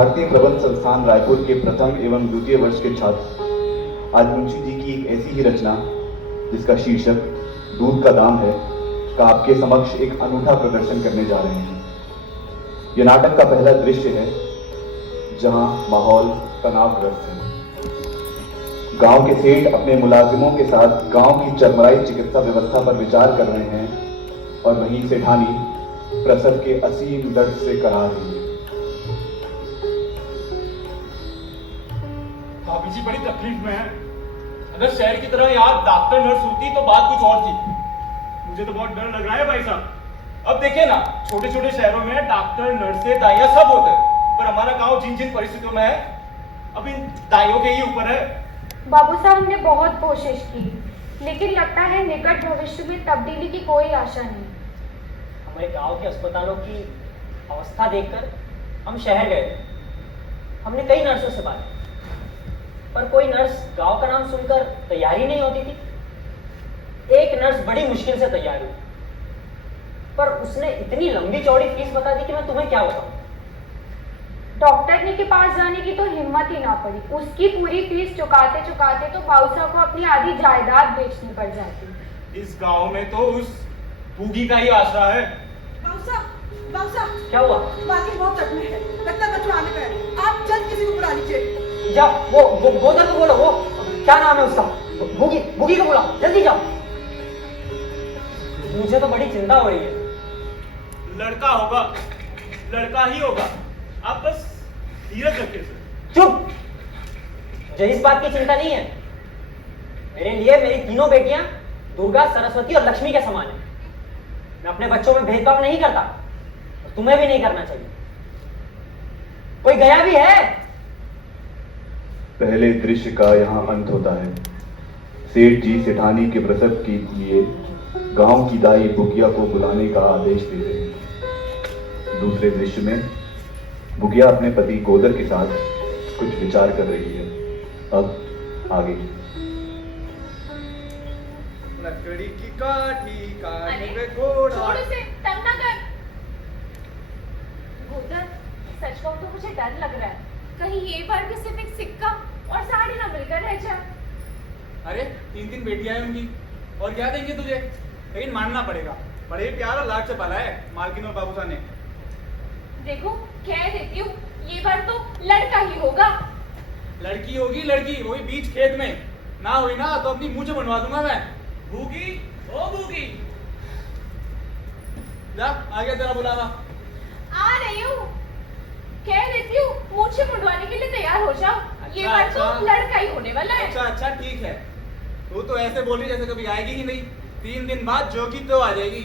भारतीय प्रबंध संस्थान रायपुर के प्रथम एवं द्वितीय वर्ष के छात्र आज मुंशी जी की एक ऐसी ही रचना जिसका शीर्षक दूध का दाम है का आपके समक्ष एक अनूठा प्रदर्शन करने जा रहे हैं। यह नाटक का पहला दृश्य है जहां माहौल तनावग्रस्त है। गांव के सेठ अपने मुलाजिमों के साथ गांव की चरमराई चिकित्सा व्यवस्था पर विचार कर रहे हैं और वहीं सेठानी प्रसव के असीम दर्द से करा रही है। भाभी जी बड़ी तकलीफ में है। अगर शहर की तरह यहाँ डॉक्टर नर्स होती तो बात कुछ और थी। मुझे तो बहुत डर लग रहा है भाई साहब। अब देखिए ना, छोटे छोटे शहरों में डॉक्टर नर्सें दाइयां सब होते हैं, पर हमारा गांव जिन जिन परिस्थितियों में है अब इन दाइयों के ही ऊपर है। बाबू साहब, हमने बहुत कोशिश की, लेकिन लगता है निकट भविष्य में तब्दीली की कोई आशा नहीं। हमारे गांव के अस्पतालों की अवस्था देखकर हम शहर गए। हमने कई नर्सों से बात की, पर कोई नर्स गांव का नाम सुनकर तैयार ही नहीं होती थी। एक नर्स बड़ी मुश्किल से तैयार हुई, पर उसने इतनी लंबी चौड़ी फीस बता दी कि मैं तुम्हें क्या बताऊं। डॉक्टर के पास जाने की तो हिम्मत ही ना पड़ी। उसकी पूरी फीस चुकाते चुकाते तो बाबू साहब को अपनी आधी जायदाद बेचनी पड़ जाती। इस गांव में तो उस भूगी का ही आसरा है। बाबू साहब, क्या हुआ? बाकी बहुत तकलीफ है, लगता है बच्चों आने का है। आप जल्द किसी को बुला लीजिए। जाओ, वो गोदर को बोलो। वो क्या नाम है उसका? भूगी को बुला, जल्दी जाओ। मुझे तो बड़ी चिंता हो रही है। लड़का होगा, लड़का ही होगा। आप बस धीरज रखिए सर। चुप! मुझे इस बात की चिंता नहीं है। मेरे लिए मेरी तीनों बेटियां दुर्गा, सरस्वती और लक्ष्मी के समान है। मैं अपने बच्चों में भेदभाव नहीं करता, और तुम्हें भी नहीं करना चाहिए। कोई गया भी है? पहले दृश्य का यहाँ अंत होता है। सेठ जी सेठानी के प्रसव के लिए गांव की दाई बुगिया को बुलाने का आदेश देते हैं। दूसरे दृश्य में बुगिया अपने पति गोदर के साथ कुछ विचार कर रही है। अब आगे। लकड़ी की काठी काठी पे घोड़ा। छोड़ उसे, तंग ना कर। गोदर, सच कहूं तो मुझे डर लग रहा है, कहीं ये बार भी सिर्फ एक सिक्का और साड़ी ना मिलकर रह जाए। अरे 3 बेटियां हैं उनकी, और क्या देंगे तुझे? लेकिन मानना पड़ेगा, बड़े प्यार और लाड से पाला है मालकिन और बाबू साहब ने। देखो, कह देती हूँ, ये बार तो लड़का ही होगा। लड़की होगी, लड़की वही बीच खेत में। ना हुई ना तो अपनी मुंह से बनवा दूंगा मैं। भूगी, ओ भूगी, जा, आ गया तेरा बुलावा। आ रही हूँ। कह देती हूँ, मुझे मुंडवाने के लिए तैयार हो जाओ। ये बार तो लड़का ही होने वाला है। अच्छा ठीक है। तू तो ऐसे बोल रही जैसे कभी आएगी ही नहीं। 3 दिन बाद जो की तो आ जाएगी,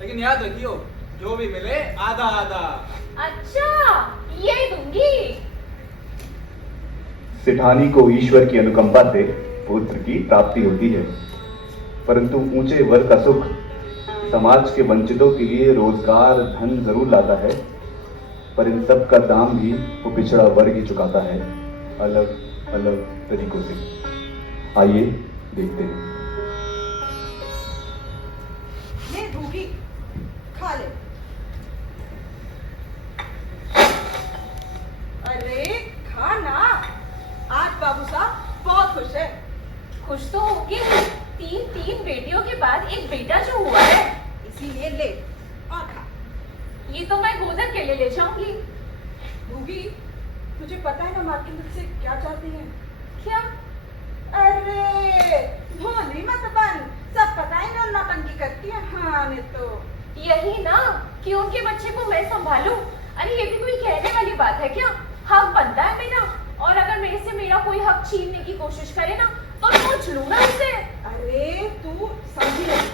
लेकिन याद रखियो, जो भी मिले आधा आधा। अच्छा, यही दूंगी। सेठानी को ईश्वर की अनुकंपा से पुत्र की प्राप्ति होती है, परंतु ऊंचे वर्ग का सुख समाज के वंचितों के लिए रोजगार, धन जरूर लाता है, पर इन सब का दाम भी वो पिछड़ा वर्ग ही चुकाता है, अलग अलग तरीकों से। आइए देखते हैं। ले भूगी, खा ले। अरे खा ना, आज बाबू साहब बहुत खुश है। खुश तो होगी, 3 बेटियों के बाद एक बेटा जो हुआ है, इसीलिए ले और खा। ये तो मैं गोदर के लिए ले जाऊंगी। भूगी, तुझे पता है ना मालकिन तुझसे क्या चाहती है? क्या? अरे भोली मत बन, सब पता है ना नौटंकी करती है। हाँ ने तो यही ना कि उनके बच्चे को मैं संभालूं। अरे ये भी कोई कहने वाली बात है क्या? हक बनता है मेरा, और अगर मेरे से मेरा कोई हक छीनने की कोशिश करे ना तो पूछ लूं ना उसे। अरे तू समझी नहीं,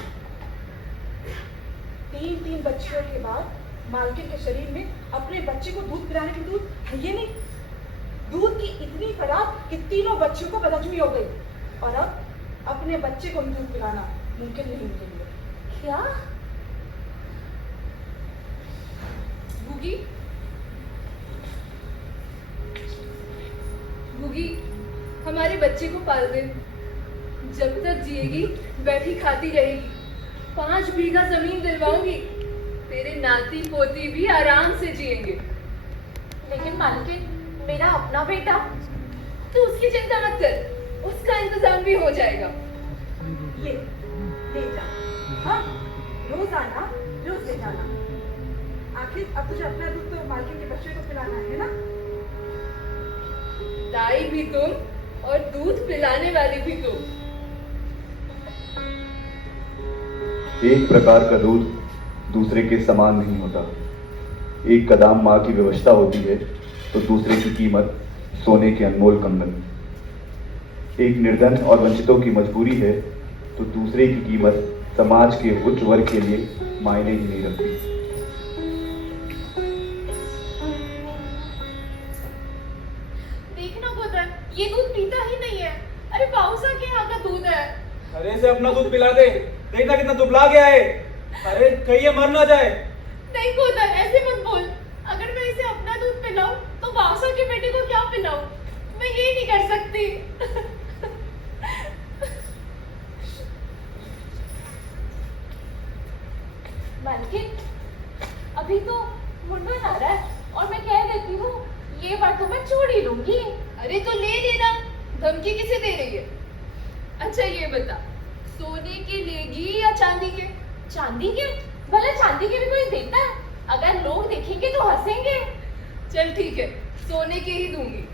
3 बच्चियों के बाद मालकिन के शरीर में अपने बच्चे को दूध पिलाने की दूध है ये नहीं। दूध की इतनी फराक कि तीनों बच्चियों को बदहजमी हो गई, और अब अपने बच्चे को ही दूध पिलाना मुमकिन नहीं उनके लिए। क्या? भूगी, भूगी, हमारे बच्चे को पाल दे। जब तक जिएगी बैठी खाती रहेगी। 5 बीघा जमीन दिलवाऊंगी, तेरे नाती पोती भी आराम से जिएंगे। लेकिन मालकिन, मेरा अपना बेटा। तू उसकी चिंता मत कर, उसका इंतजाम भी हो जाएगा। ये ले जा। हाँ, रोज आना, रोज ले जाना। आखिर अब तुझे अपना दूध तो मालकिन के बच्चे को पिलाना है ना? दाई भी तुम और दूध पिलाने वाली भी तुम। एक प्रकार का दूध दूसरे के समान नहीं होता। एक कदाम माँ की व्यवस्था होती है तो दूसरे की कीमत सोने के अनमोल कंगन। एक निर्धन और वंचितों की मजबूरी है तो दूसरे की कीमत समाज के उच्च वर्ग के लिए मायने ही नहीं रखती। देखना गोदन, ये दूध पीता ही नहीं है। अरे पाउसा के यहाँ का दूध है। अरे इसे अपना दूध पिला दे, देखना कितना दुबला गया है। अरे कहीं ये मर ना जाए। नहीं गोदन, ऐसे मत बोल। अगर मैं इसे अपना दूध पिलाऊं तो पाउसा के बेटे को क्या पिलाऊं? मैं ये नहीं कर सकती। मालकिन, अभी तो मुंडन आ रहा है और मैं कह देती हूँ ये बार तो मैं छोड़ ही लूंगी। अरे तो ले लेना, धमकी किसे दे रही है? अच्छा ये बता, सोने के लेगी या चांदी के? चांदी के? भला चांदी के भी कोई देता है? अगर लोग देखेंगे तो हंसेंगे। चल ठीक है, सोने के ही दूंगी।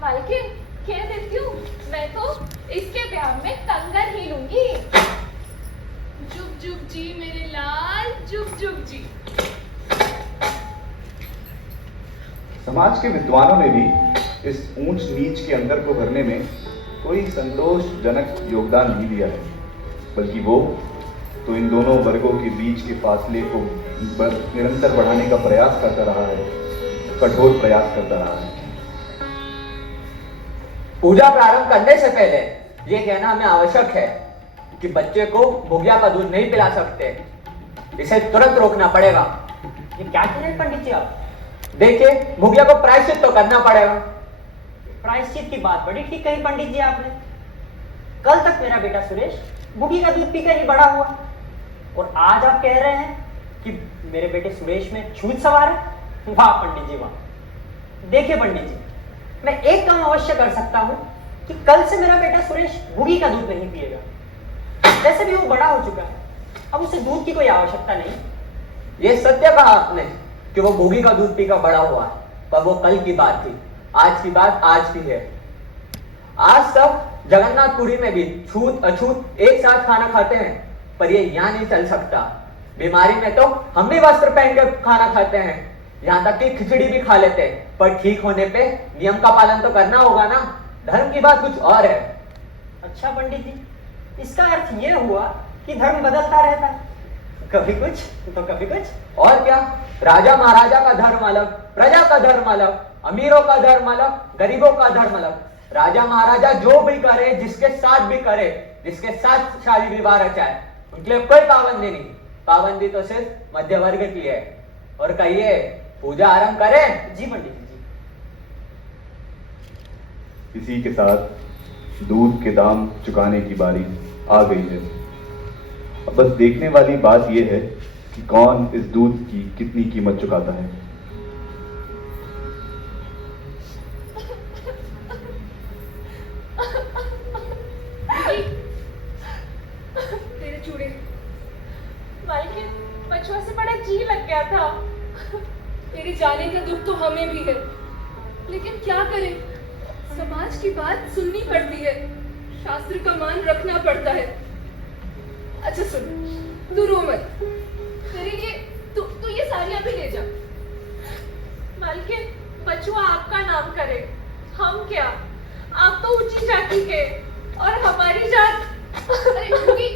मालकिन, कह देती हूँ मैं तो इसके ब्याह में कंगन ही लूंगी। जुग जुग जी मेरे लाल, जुग जुग जी। समाज के विद्वानों ने भी इस ऊंच नीच के अंतर को भरने में कोई संतोषजनक योगदान नहीं दिया है, बल्कि वो तो इन दोनों वर्गों के बीच के फासले को निरंतर बढ़ाने का प्रयास करता रहा है, कठोर प्रयास करता रहा है। पूजा प्रारंभ करने से पहले ये कहना हमें आवश्यक है कि बच्चे को भुगिया का दूध नहीं पिला सकते, इसे तुरंत रोकना पड़ेगा। ये क्या कह रहे हैं पंडित जी आप? देखिए, भुगिया को प्रायश्चित तो करना पड़ेगा। प्रायश्चित की बात बड़ी ठीक कही पंडित जी आपने। कल तक मेरा बेटा सुरेश भुगी का दूध पीकर ही बड़ा हुआ, और आज आप कह रहे हैं कि मेरे बेटे सुरेश में छूत सवार है। वाह पंडित जी वाह। देखिए पंडित जी, मैं एक काम अवश्य कर सकता हूँ कि कल से मेरा बेटा सुरेश भुगी का दूध नहीं पिएगा। वैसे भी वो बड़ा हो चुका है, अब उसे दूध की कोई आवश्यकता नहीं। ये सत्य कहा आपने कि वो भुगी का दूध पीकर बड़ा हुआ है, पर वो कल की बात थी, आज की बात आज की है। आज तक जगन्नाथपुरी में भी छूत अछूत एक साथ खाना खाते हैं, पर ये यहाँ नहीं चल सकता। बीमारी में तो हम भी वस्त्र पहन कर खाना खाते हैं, यहाँ तक कि खिचड़ी भी खा लेते हैं, पर ठीक होने पे नियम का पालन तो करना होगा ना। धर्म की बात कुछ और है। अच्छा पंडित जी, इसका अर्थ ये हुआ कि धर्म बदलता रहता है, कभी कुछ तो कभी कुछ। और क्या, राजा महाराजा का धर्म अलग, प्रजा का धर्म अलग, अमीरों का धर्म अलग, गरीबों का धर्म अलग। राजा महाराजा जो भी करे, जिसके साथ भी करे, जिसके साथ शादी विवाह रचाए, उनके लिए कोई पाबंदी नहीं। पाबंदी तो सिर्फ मध्य वर्ग की है। और कहिए, पूजा आरंभ करें? जी पंडित जी। इसी के साथ दूध के दाम चुकाने की बारी आ गई है। अब बस देखने वाली बात यह है कि कौन इस दूध की कितनी कीमत चुकाता है। तेरे चूड़े। मालकिन, बचवा से बड़ा जी लग गया था। तेरे जाने का दुख तो हमें भी है, लेकिन क्या करें, समाज की बात सुननी पड़ती है, शास्त्र का मान रखना पड़ता है। अच्छा सुन, तू रो मत, तेरे लिए तू ये साड़ियाँ भी ले जा। मालकिन, बचवा आपका नाम करे, हम क्या? आप तो ऊंची जाति के और हमारी जात। अरे भूमि,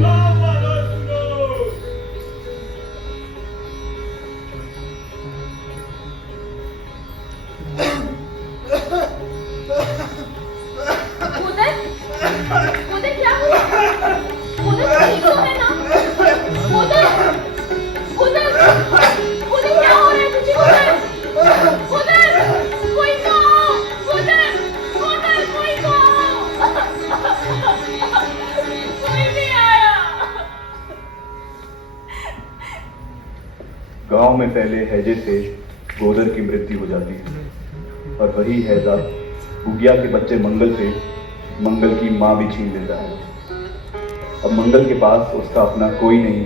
गाँव वालों गांव में फैले हैजे से गोदर की मृत्यु हो जाती है, और वही हैजा गुगिया के बच्चे मंगल से मंगल की माँ भी छीन लेता है। अब मंगल के पास उसका अपना कोई नहीं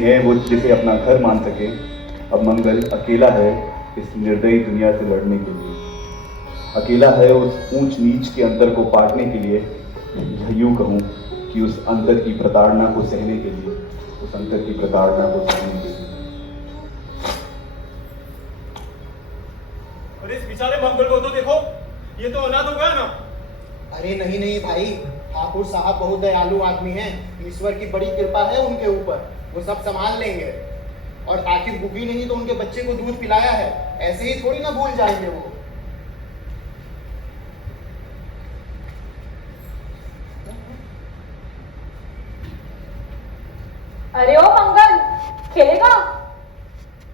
है वो जिसे अपना घर मान सके। अब मंगल अकेला है इस निर्दयी दुनिया से लड़ने के लिए, अकेला है उस ऊंच नीच के अंतर को पाटने के लिए, या यूं कहूं कि उस अंतर की प्रताड़ना को सहने के लिए, उस अंतर की प्रताड़ना को सहने के लिए। और इस बेचारे मंगल को तो देखो, ये तो अनाथ हो गया ना। अरे नहीं नहीं भाई, ठाकुर साहब बहुत दयालु आदमी हैं, ईश्वर की बड़ी कृपा है उनके ऊपर, वो सब संभाल लेंगे। और आखिर गुगी ने ही तो उनके बच्चे को दूध पिलाया है, ऐसे ही थोड़ी ना भूल जाएंगे वो। अरे ओ मंगल, खेलेगा?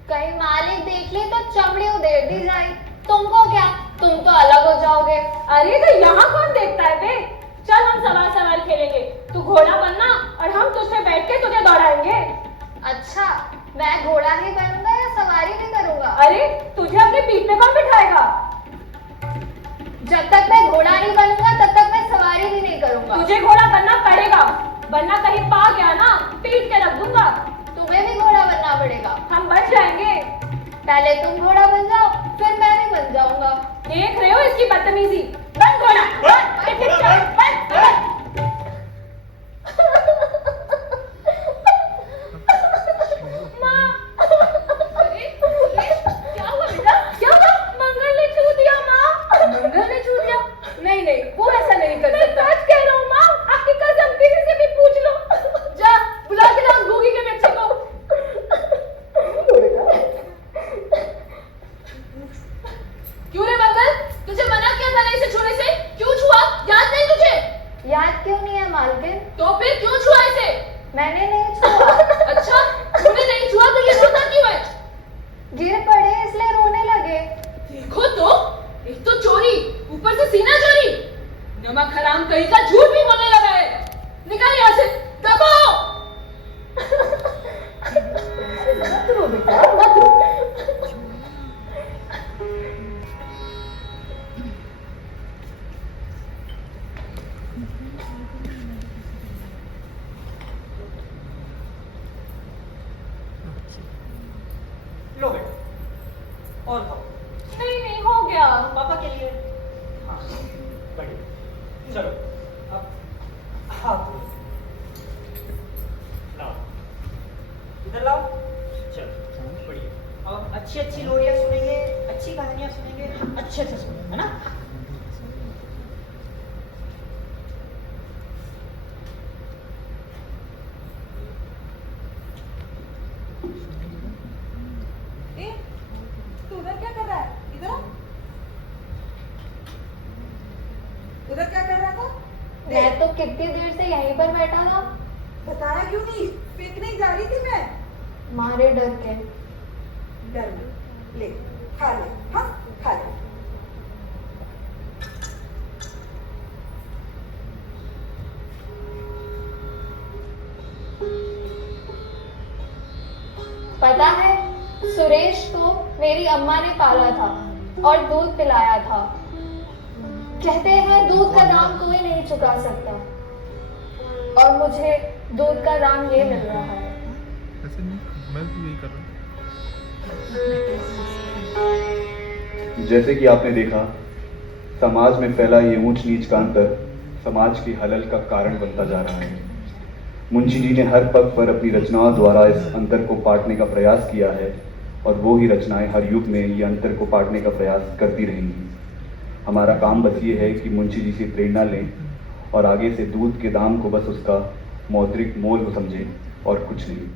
कहीं मालिक देख ले तो चमड़ी उधेड़ दी जाए। तुमको क्या, तुम तो अलग हो जाओगे। अरे तो यहाँ कौन देखता है बे? चल हम सवाल सवाल खेलेंगे, तू घोड़ा बनना और हम तुझसे बैठ के तुझे दौड़ाएंगे। अच्छा, मैं घोड़ा ही बनूंगा या सवारी भी करूंगा? अरे तुझे अपने पीठ पे कौन बिठाएगा? जब तक मैं घोड़ा नहीं बनूंगा तब तक मैं सवारी भी नहीं करूंगा। तुझे घोड़ा बनना पड़ेगा, वरना कहीं पा गया ना पीट के रख दूंगा। तुम्हें भी घोड़ा बनना पड़ेगा। हम बच जाएंगे। पहले तुम घोड़ा बन जाओ, फिर मैं भी बन जाऊंगा। देख रहे हो इसकी बदतमीजी? बन घोड़ा, बन। माँ, अरे क्या हुआ बेटा? क्या हुआ? मंगल ने छू दिया माँ। मंगल ने छू दिया? नहीं नहीं, वो ऐसा नहीं कर सकता। मैं सच कह रहा हूँ माँ, आपकी कसम, किसी से भी पूछ लो। जा बुला के लाओ गोगी के बच्चे को। क्यों रे मंगल, तुझे मना किया था ना इसे छूने से, क्यों छुआ? याद नहीं तुझे? याद क्यों नहीं है मालकिन? तो फिर क्यों छुआ इसे? मैंने नहीं छुआ। अच्छा, तूने नहीं छुआ तो ये रोता क्यों है? गिर पड़े इसलिए रोने लगे। देखो तो, एक तो चोरी, ऊपर से सीना चोरी। नमक हराम कहीं का झूठ भी बोलने लगा है। निकल यहाँ से, दबाओ। मत रो बेटा, मत रो। लो बेटा, और खाओ। नहीं नहीं, हो गया। पापा के लिए। हाँ, बढ़िया। चलो, अब हाथ धो। लाओ, इधर लाओ। चलो, बढ़िया। और अच्छी अच्छी लोरियां सुनेंगे, अच्छी कहानियां सुनेंगे, अच्छे से सुनेंगे, है ना? ए, तू उधर क्या कर रहा है? इधर आ। उधर क्या कर रहा था? मैं तो कितनी देर से यहीं पर बैठा था। बताया क्यों नहीं? पिकनिक जा रही थी मैं। मारे डर के। डर में ले, खा ले, हाँ खा ले। पता है, सुरेश को मेरी अम्मा ने पाला था और दूध पिलाया था। कहते हैं दूध का दाम कोई नहीं चुका सकता, और मुझे दूध का दाम ये मिल रहा है। ऐसे नहीं, मैं भी यही कर रहा हूँ। जैसे कि आपने देखा, समाज में फैला ये ऊंच नीच का अंतर समाज की हलल का कारण बनता जा रहा है। मुंशी जी ने हर पग पर अपनी रचनाओं द्वारा इस अंतर को पाटने का प्रयास किया है, और वो ही रचनाएं हर युग में ये अंतर को पाटने का प्रयास करती रहेंगी। हमारा काम बस ये है कि मुंशी जी से प्रेरणा लें और आगे से दूध के दाम को बस उसका मौद्रिक मोल को समझें, और कुछ नहीं।